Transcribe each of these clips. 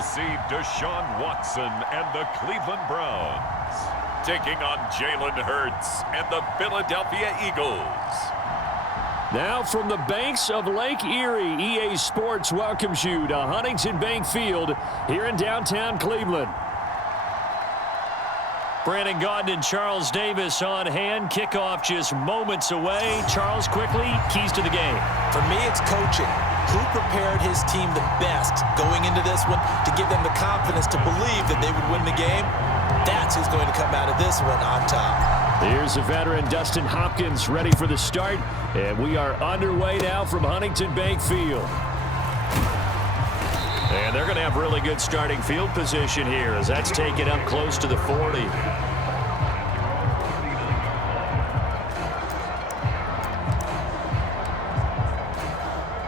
will see Deshaun Watson and the Cleveland Browns taking on Jalen Hurts and the Philadelphia Eagles. Now from the banks of Lake Erie, EA Sports welcomes you to Huntington Bank Field here in downtown Cleveland. Brandon Gaudin and Charles Davis on hand. Kickoff just moments away. Charles, quickly, keys to the game. For me, it's coaching. Who prepared his team the best going into this one to give them the confidence to believe that they would win the game? That's who's going to come out of this one on top. Here's the veteran Dustin Hopkins ready for the start. And we are underway now from Huntington Bank Field. And they're going to have really good starting field position here as that's taken up close to the 40.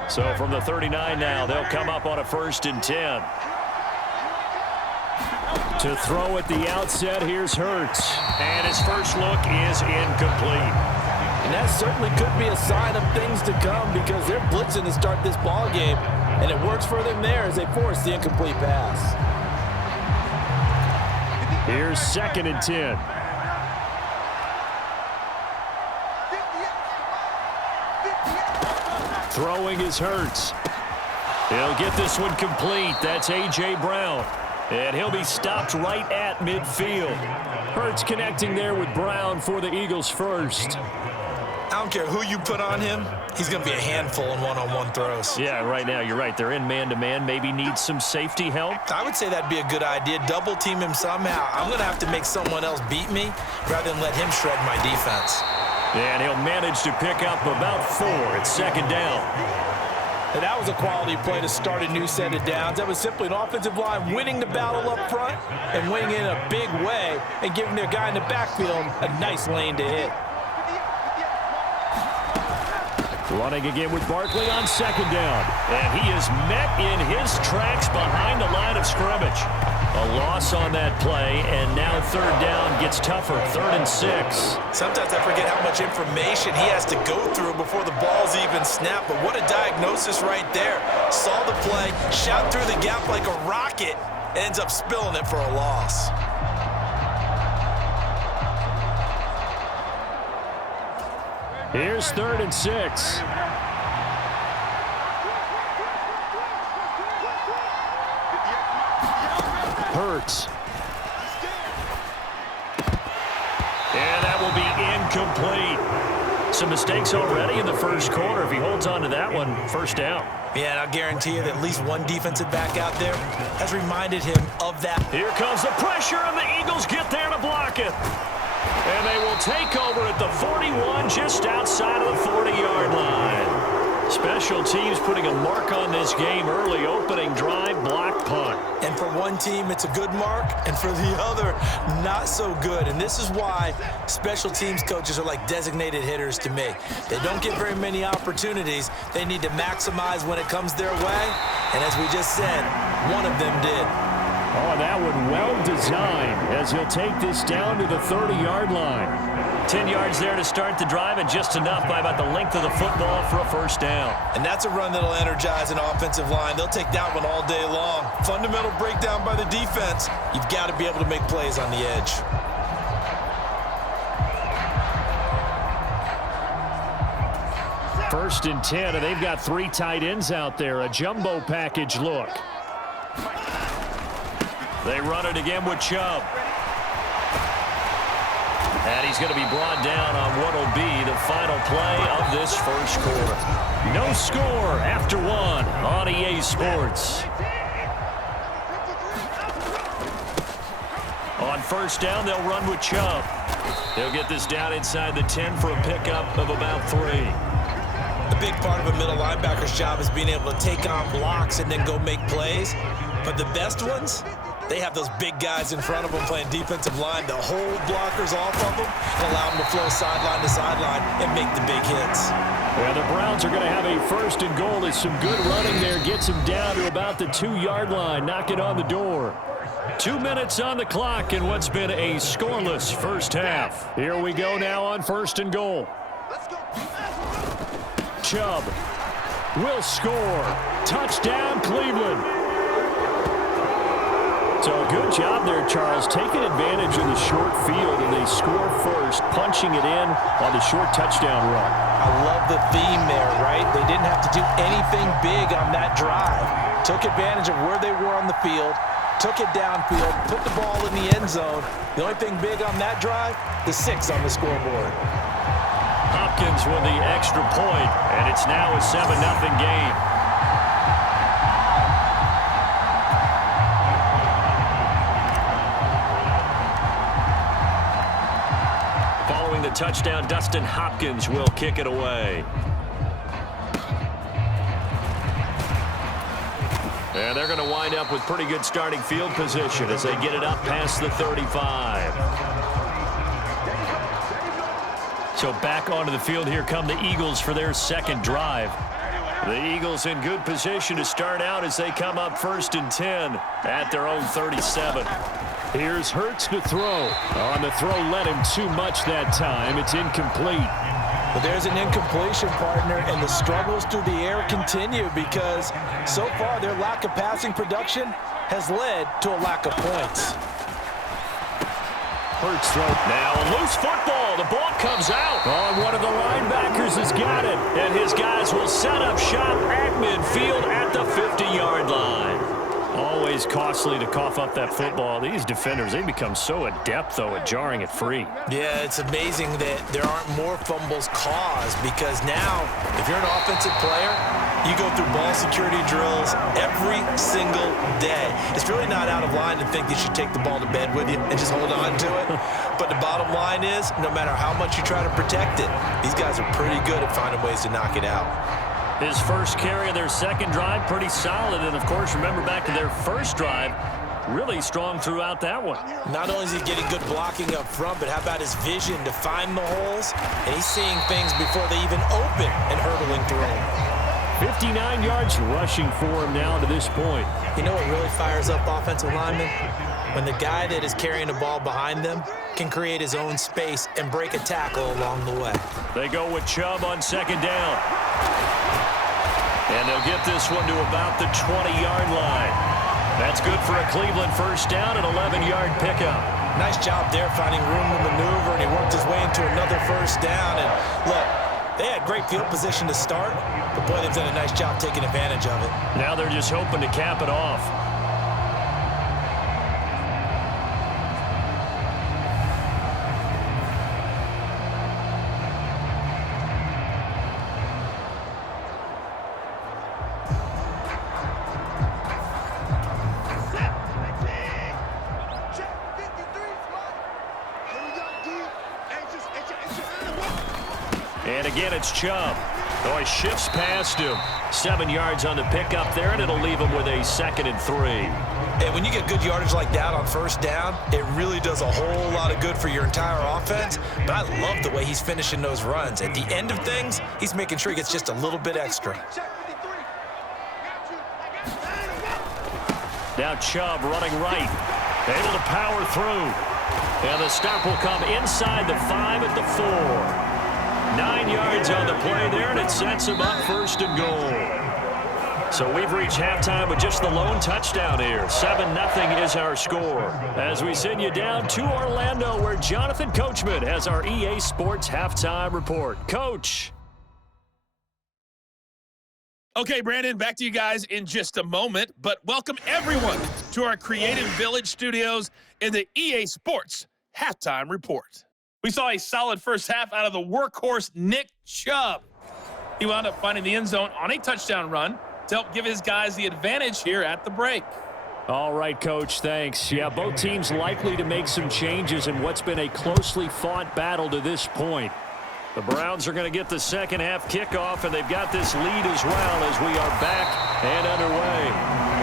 So from the 39 now, they'll come up on a 1st and 10. To throw at the outset, here's Hurts. And his first look is incomplete. And that certainly could be a sign of things to come because they're blitzing to start this ball game. And it works for them there as they force the incomplete pass. Here's 2nd and 10. Throwing is Hurts. He'll get this one complete. That's A.J. Brown. And he'll be stopped right at midfield. Hurts connecting there with Brown for the Eagles first. I don't care who you put on him. He's going to be a handful in one-on-one throws. Yeah, right now, you're right. They're in man-to-man. Maybe need some safety help. I would say that'd be a good idea. Double team him somehow. I'm going to have to make someone else beat me rather than let him shred my defense. And he'll manage to pick up about 4 at 2nd down. And that was a quality play to start a new set of downs. That was simply an offensive line winning the battle up front and winning in a big way and giving their guy in the backfield a nice lane to hit. Running again with Barkley on 2nd down. And he is met in his tracks behind the line of scrimmage. A loss on that play, and now 3rd down gets tougher, 3rd and 6. Sometimes I forget how much information he has to go through before the ball's even snapped, but what a diagnosis right there. Saw the play, shot through the gap like a rocket, ends up spilling it for a loss. Here's 3rd and 6. Hurts. And that will be incomplete. Some mistakes already in the first quarter. If he holds on to that one, 1st down. Yeah, and I'll guarantee you that at least one defensive back out there has reminded him of that. Here comes the pressure, and the Eagles get there to block it. And they will take over at the 41, just outside of the 40-yard line. Special teams putting a mark on this game early. Opening drive, block punt. And for one team, it's a good mark, and for the other, not so good. And this is why special teams coaches are like designated hitters to me. They don't get very many opportunities. They need to maximize when it comes their way. And as we just said, one of them did. Oh, that one well designed as he'll take this down to the 30-yard line. 10 yards there to start the drive, and just enough by about the length of the football for a 1st down. And that's a run that'll energize an offensive line. They'll take that one all day long. Fundamental breakdown by the defense. You've got to be able to make plays on the edge. First and 10, and they've got 3 tight ends out there. A jumbo package look. They run it again with Chubb. And he's going to be brought down on what will be the final play of this first quarter. No score after 1 on EA Sports. On 1st down, they'll run with Chubb. They'll get this down inside the 10 for a pickup of about 3. A big part of a middle linebacker's job is being able to take on blocks and then go make plays. But the best ones, they have those big guys in front of them playing defensive line to hold blockers off of them and allow them to flow sideline to sideline and make the big hits. Well, the Browns are going to have a 1st and goal. As some good running there gets them down to about the 2-yard line, knocking on the door. 2 minutes on the clock in what's been a scoreless first half. Here we go now on 1st and goal. Chubb will score. Touchdown, Cleveland. So good job there, Charles, taking advantage of the short field, and they score first, punching it in on the short touchdown run. I love the theme there, right? They didn't have to do anything big on that drive. Took advantage of where they were on the field, took it downfield, put the ball in the end zone. The only thing big on that drive, the 6 on the scoreboard. Hopkins with the extra point, and it's now a 7-0 game. Following the touchdown, Dustin Hopkins will kick it away. And they're going to wind up with pretty good starting field position as they get it up past the 35. So back onto the field, here come the Eagles for their second drive. The Eagles in good position to start out as they come up 1st and 10 at their own 37. Here's Hurts to throw. On the throw, led him too much that time. It's incomplete. But there's an incompletion, partner, and the struggles through the air continue because so far their lack of passing production has led to a lack of points. Hurts throw. Now a loose football. The ball comes out. Oh, one of the linebackers has got it. And his guys will set up shop at midfield at the 50-yard line. Always costly to cough up that football. These defenders, they become so adept, though, at jarring it free. Yeah, it's amazing that there aren't more fumbles caused because now, if you're an offensive player, you go through ball security drills every single day. It's really not out of line to think that you should take the ball to bed with you and just hold on to it. But the bottom line is, no matter how much you try to protect it, these guys are pretty good at finding ways to knock it out. His first carry of their second drive, pretty solid. And, of course, remember back to their first drive, really strong throughout that one. Not only is he getting good blocking up front, but how about his vision to find the holes? And he's seeing things before they even open and hurdling through them. 59 yards rushing for him now to this point. You know what really fires up offensive linemen? When the guy that is carrying the ball behind them can create his own space and break a tackle along the way. They go with Chubb on second down. And they'll get this one to about the 20-yard line. That's good for a Cleveland first down, an 11-yard pickup. Nice job there finding room to maneuver, and he worked his way into another first down. And look, they had great field position to start, but boy, they've done a nice job taking advantage of it. Now they're just hoping to cap it off. And again, it's Chubb. Oh, he shifts past him. 7 yards on the pickup there, and it'll leave him with a 2nd and 3. And when you get good yardage like that on first down, it really does a whole lot of good for your entire offense. But I love the way he's finishing those runs. At the end of things, he's making sure he gets just a little bit extra. Now Chubb running right. Able to power through. And the stop will come inside the 5 at the 4. 9 yards on the play there, and it sets him up 1st and goal. So we've reached halftime with just the lone touchdown here. 7-0 is our score. As we send you down to Orlando, where Jonathan Coachman has our EA Sports halftime report. Coach. Okay, Brandon, back to you guys in just a moment, but welcome everyone to our Creative Village studios in the EA Sports halftime report. We saw a solid first half out of the workhorse Nick Chubb. He wound up finding the end zone on a touchdown run to help give his guys the advantage here at the break. All right, Coach, thanks. Yeah, both teams likely to make some changes in what's been a closely fought battle to this point. The Browns are going to get the second half kickoff, and they've got this lead as well as we are back and underway.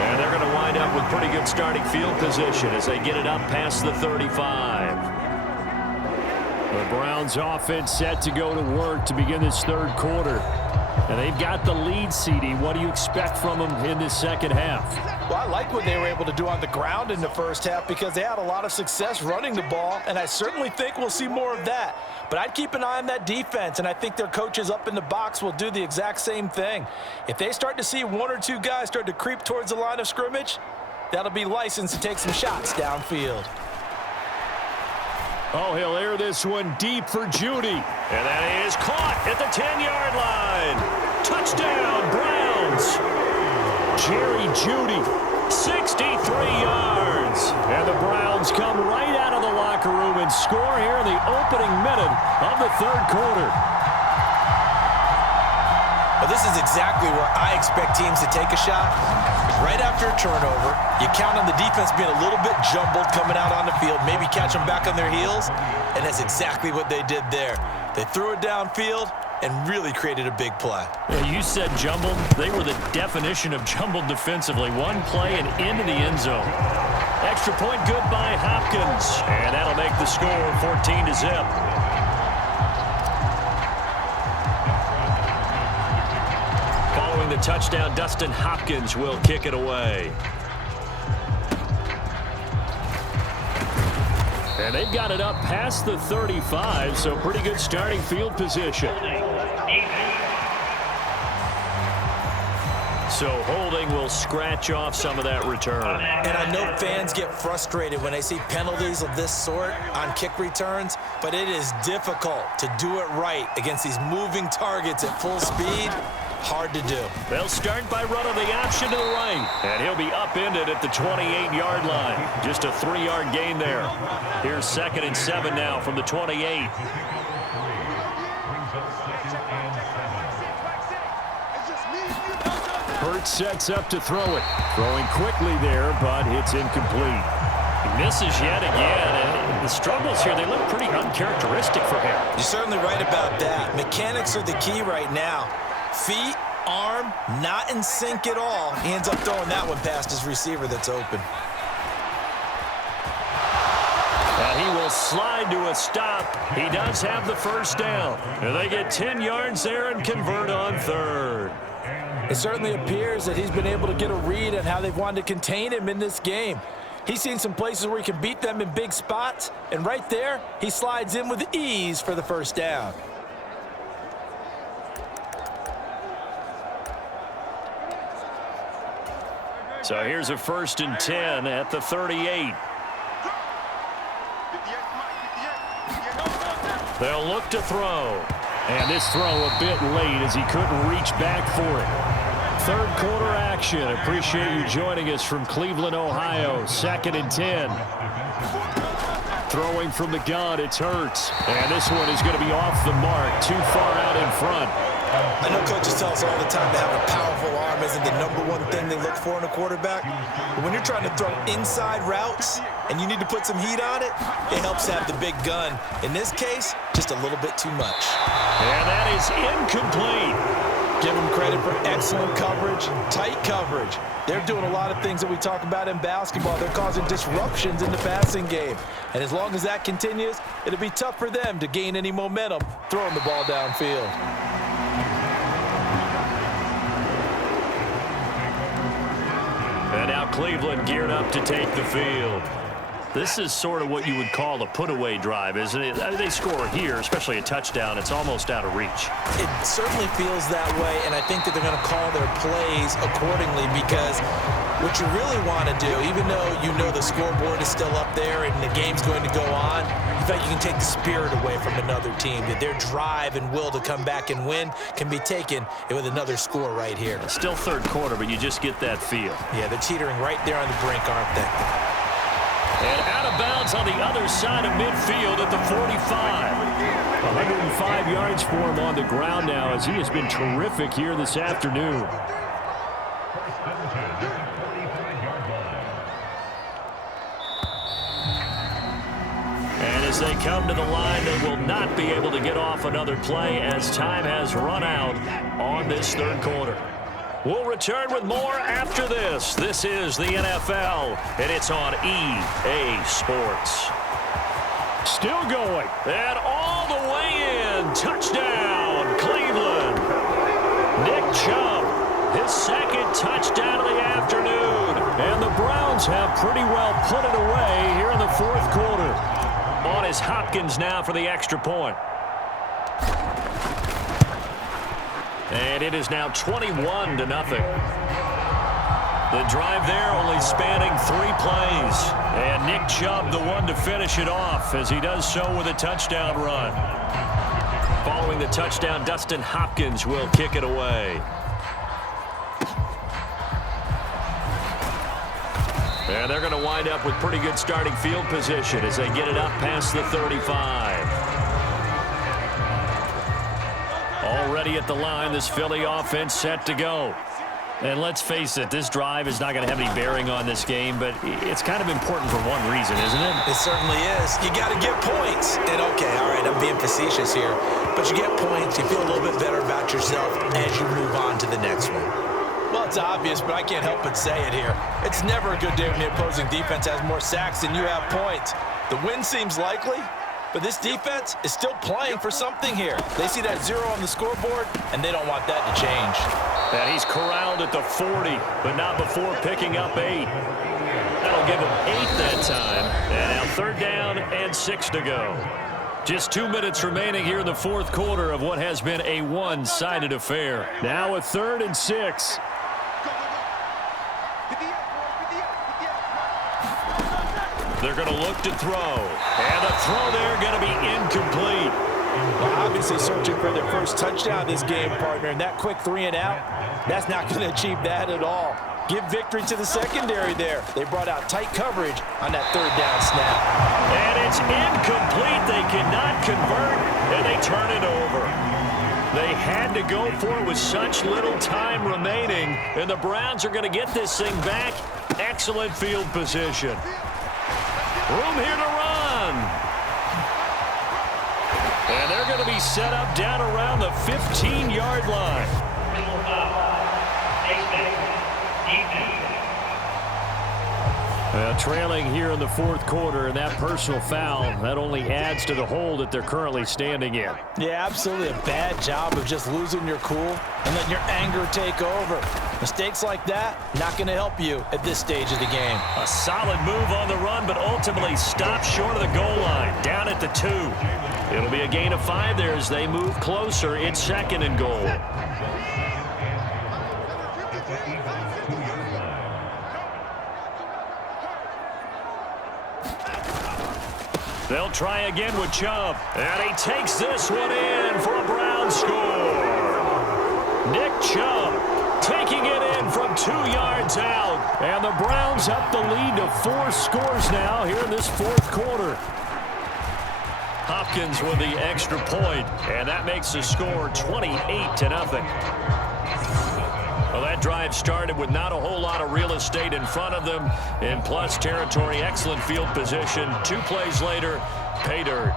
And they're going to wind up with pretty good starting field position as they get it up past the 35. The Browns offense set to go to work to begin this third quarter. And they've got the lead, CD. What do you expect from them in this second half? Well, I like what they were able to do on the ground in the first half because they had a lot of success running the ball, and I certainly think we'll see more of that. But I'd keep an eye on that defense, and I think their coaches up in the box will do the exact same thing. If they start to see one or two guys start to creep towards the line of scrimmage, that'll be licensed to take some shots downfield. Oh, he'll air this one deep for Judy. And that is caught at the 10-yard line. Touchdown, Browns. Jerry Judy, 63 yards. And the Browns come right out of the locker room and score here in the opening minute of the third quarter. Well, this is exactly where I expect teams to take a shot. Right after a turnover, you count on the defense being a little bit jumbled coming out on the field, maybe catch them back on their heels, and that's exactly what they did there. They threw it downfield and really created a big play. Well, you said jumbled. They were the definition of jumbled defensively. One play and into the end zone. Extra point good by Hopkins, and that'll make the score 14-0. The touchdown, Dustin Hopkins will kick it away. And they've got it up past the 35, so pretty good starting field position. So holding will scratch off some of that return. And I know fans get frustrated when they see penalties of this sort on kick returns, but it is difficult to do it right against these moving targets at full speed. Hard to do. They'll start by running the option to the right. And he'll be upended at the 28-yard line. Just a 3-yard gain there. Here's 2nd and 7 now from the 28. Hurts sets up to throw it. Throwing quickly there, but it's incomplete. He misses yet again. And the struggles here, they look pretty uncharacteristic for him. You're certainly right about that. Mechanics are the key right now. Feet, arm, not in sync at all. He ends up throwing that one past his receiver that's open. He will slide to a stop. He does have the first down. And they get 10 yards there and convert on third. It certainly appears that he's been able to get a read on how they've wanted to contain him in this game. He's seen some places where he can beat them in big spots. And right there, he slides in with ease for the first down. So here's a 1st and 10 at the 38. They'll look to throw. And this throw a bit late as he couldn't reach back for it. Third quarter action. Appreciate you joining us from Cleveland, Ohio. 2nd and 10. Throwing from the gun, it's Hurts. And this one is going to be off the mark. Too far out in front. I know coaches tell us all the time that having a powerful arm isn't the #1 thing they look for in a quarterback. But when you're trying to throw inside routes and you need to put some heat on it, it helps have the big gun. In this case, just a little bit too much. And that is incomplete. Give them credit for excellent coverage, tight coverage. They're doing a lot of things that we talk about in basketball. They're causing disruptions in the passing game. And as long as that continues, it'll be tough for them to gain any momentum throwing the ball downfield. And now Cleveland geared up to take the field. This is sort of what you would call a put-away drive, isn't it? They score here, especially a touchdown. It's almost out of reach. It certainly feels that way, and I think that they're going to call their plays accordingly because what you really want to do, even though you know the scoreboard is still up there and the game's going to go on, in fact, you can take the spirit away from another team. That their drive and will to come back and win can be taken with another score right here. Still third quarter, but you just get that feel. Yeah, they're teetering right there on the brink, aren't they? And out of bounds on the other side of midfield at the 45. 105 yards for him on the ground now as he has been terrific here this afternoon. And as they come to the line, they will not be able to get off another play as time has run out on this third quarter. We'll return with more after this. This is the NFL, and it's on EA Sports. Still going, and all the way in. Touchdown, Cleveland. Nick Chubb, his second touchdown of the afternoon. And the Browns have pretty well put it away here in the fourth quarter. On is Hopkins now for the extra point. And it is now 21-0. The drive there only spanning 3 plays. And Nick Chubb, the one to finish it off, as he does so with a touchdown run. Following the touchdown, Dustin Hopkins will kick it away. And they're going to wind up with pretty good starting field position as they get it up past the 35. Already at the line, this Philly offense set to go. And let's face it, this drive is not going to have any bearing on this game, but it's kind of important for one reason, isn't it? It certainly is. You got to get points. And okay, all right, I'm being facetious here, but you get points, you feel a little bit better about yourself as you move on to the next one. Well, it's obvious, but I can't help but say it here. It's never a good day when the opposing defense has more sacks than you have points. The win seems likely, but this defense is still playing for something here. They see that 0 on the scoreboard, and they don't want that to change. And he's corralled at the 40, but not before picking up 8. That'll give him 8 that time. And now 3rd down and 6 to go. Just 2 minutes remaining here in the 4th quarter of what has been a one-sided affair. Now a 3rd and 6. They're going to look to throw. And the throw there going to be incomplete. Well, obviously searching for their first touchdown this game, partner. And that quick 3 and out, that's not going to achieve that at all. Give victory to the secondary there. They brought out tight coverage on that 3rd down snap. And it's incomplete. They cannot convert, and they turn it over. They had to go for it with such little time remaining, and the Browns are going to get this thing back. Excellent field position. Room here to run. And they're going to be set up down around the 15-yard line. Trailing here in the 4th quarter, and that personal foul, that only adds to the hole that they're currently standing in. Yeah, absolutely a bad job of just losing your cool and letting your anger take over. Mistakes like that, not going to help you at this stage of the game. A solid move on the run, but ultimately stopped short of the goal line, down at the 2. It'll be a gain of 5 there as they move closer. It's 2nd and goal. They'll try again with Chubb. And he takes this one in for a Brown score. Nick Chubb taking it in from 2 yards out. And the Browns up the lead to 4 scores now here in this 4th quarter. Hopkins with the extra point, and that makes the score 28-0. Well, that drive started with not a whole lot of real estate in front of them. In plus territory, excellent field position. 2 plays later, pay dirt.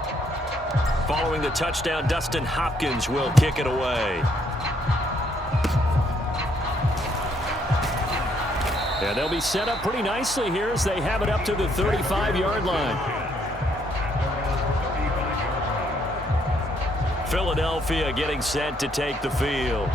Following the touchdown, Dustin Hopkins will kick it away. And they'll be set up pretty nicely here as they have it up to the 35-yard line. Philadelphia getting set to take the field.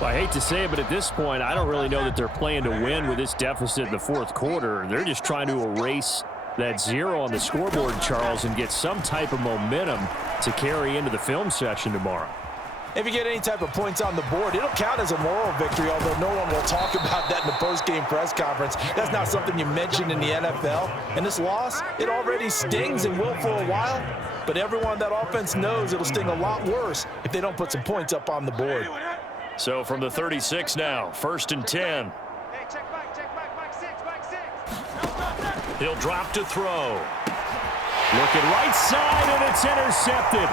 Well, I hate to say it, but at this point, I don't really know that they're playing to win with this deficit in the 4th quarter. They're just trying to erase that 0 on the scoreboard, Charles, and get some type of momentum to carry into the film session tomorrow. If you get any type of points on the board, it'll count as a moral victory, although no one will talk about that in the post-game press conference. That's not something you mention in the NFL. And this loss, it already stings and will for a while, but everyone on that offense knows it'll sting a lot worse if they don't put some points up on the board. So from the 36 now, 1st and 10. Hey, check back, back 6. He'll drop to throw. Looking right side, and it's intercepted.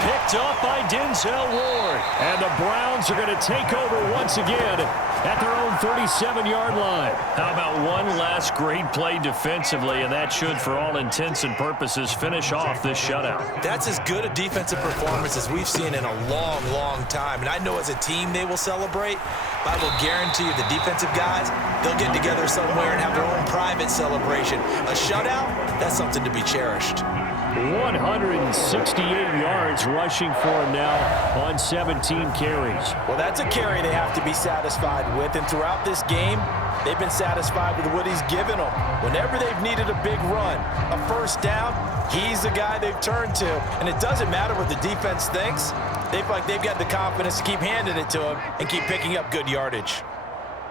Picked up by Denzel Ward. And the Browns are going to take over once again at their own 37-yard line. How about one last great play defensively, and that should, for all intents and purposes, finish off this shutout. That's as good a defensive performance as we've seen in a long, long time. And I know as a team they will celebrate, but I will guarantee you the defensive guys, they'll get together somewhere and have their own private celebration. A shutout, that's something to be cherished. 168 yards rushing for him now on 17 carries. Well, that's a carry they have to be satisfied with, and throughout this game, they've been satisfied with what he's given them. Whenever they've needed a big run, a first down, he's the guy they've turned to, and it doesn't matter what the defense thinks. They feel like they've got the confidence to keep handing it to him and keep picking up good yardage.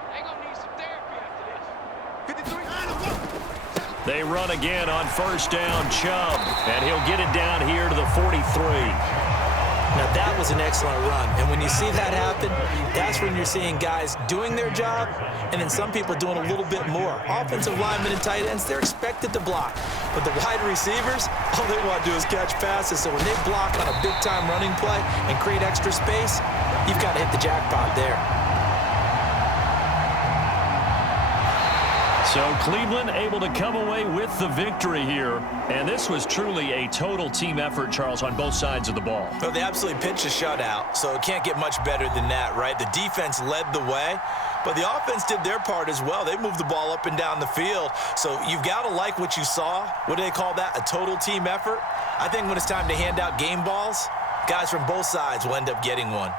They gonna need some therapy. They run again on first down, Chubb, and he'll get it down here to the 43. Now, that was an excellent run. And when you see that happen, that's when you're seeing guys doing their job and then some people doing a little bit more. Offensive linemen and tight ends, they're expected to block. But the wide receivers, all they want to do is catch passes. So when they block on a big-time running play and create extra space, you've got to hit the jackpot there. So Cleveland able to come away with the victory here. And this was truly a total team effort, Charles, on both sides of the ball. Well, they absolutely pitched a shutout, so it can't get much better than that, right? The defense led the way, but the offense did their part as well. They moved the ball up and down the field. So you've got to like what you saw. What do they call that? A total team effort? I think when it's time to hand out game balls, guys from both sides will end up getting one.